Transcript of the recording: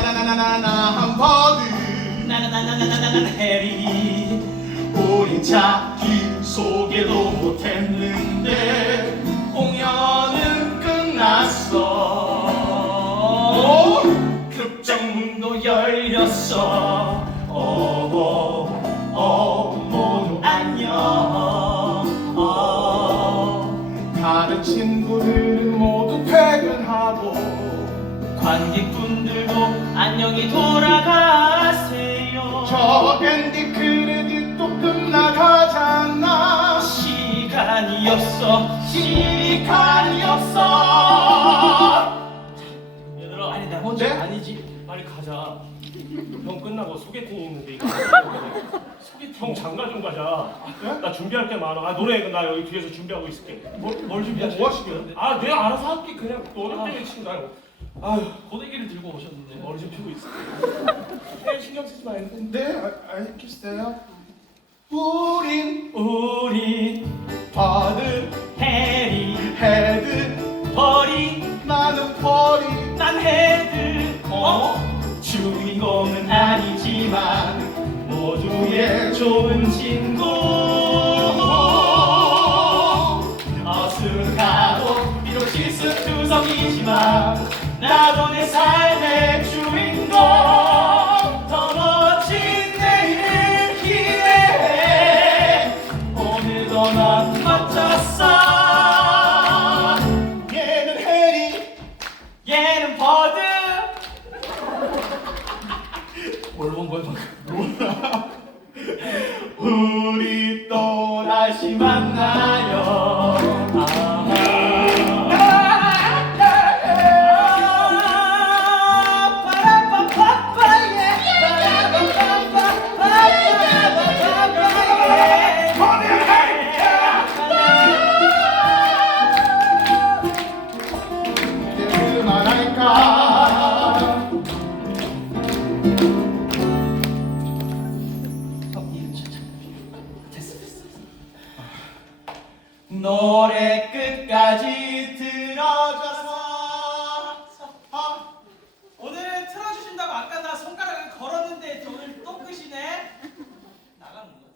나나나나나나 한 버드 나나나나나나나 해리. 우린 자기 소개도 못했는데 공연은 끝났어. 급정문도 열렸어. 어어 어 모두 안녕. 어. 다른 친구들은 모두 퇴근하고 관객분들도 안녕히 돌아가세요. 저 엔딩 크레딧도 끝나가잖아. 시간이 없어. 시간이 없어. 얘들아 아니 나 혼자? 혼자 아니지. 빨리 가자. 형 끝나고 소개팅 있는데 이거. 소개팅. 형 장가 좀 가자. 그래? 나 준비할 게 많아. 아 노래 나 여기 뒤에서 준비하고 있을게. 뭘, 뭘 준비하시 뭐 하시게요? 아 내가 알아서 할게. 그냥 너네 때문에 친다 아휴. 고데기를 들고 오셨는데 머리 좀 피고 있어 형 신경 쓰지 말고. 네 알- 알겠어요. 우린 우리 버드 해리 헤드. 버리. 나는 버리. 난 헤드. 어? 주인공은 아니지만 모두의 좋은 친구. 어수룩하고 비록 실수 투성이지만 나도 내 삶의 주인공 더 멋진 내일을 기대해. 오늘도 난 멋졌어. 얘는 해리. 얘는 버드. 뭘본 거야 방금? 우리 또 다시 만나 노래 끝까지 들어줘서. 아, 오늘은 틀어주신다고 아까 나 손가락을 걸었는데 오늘 또 끄시네. 나가는 거야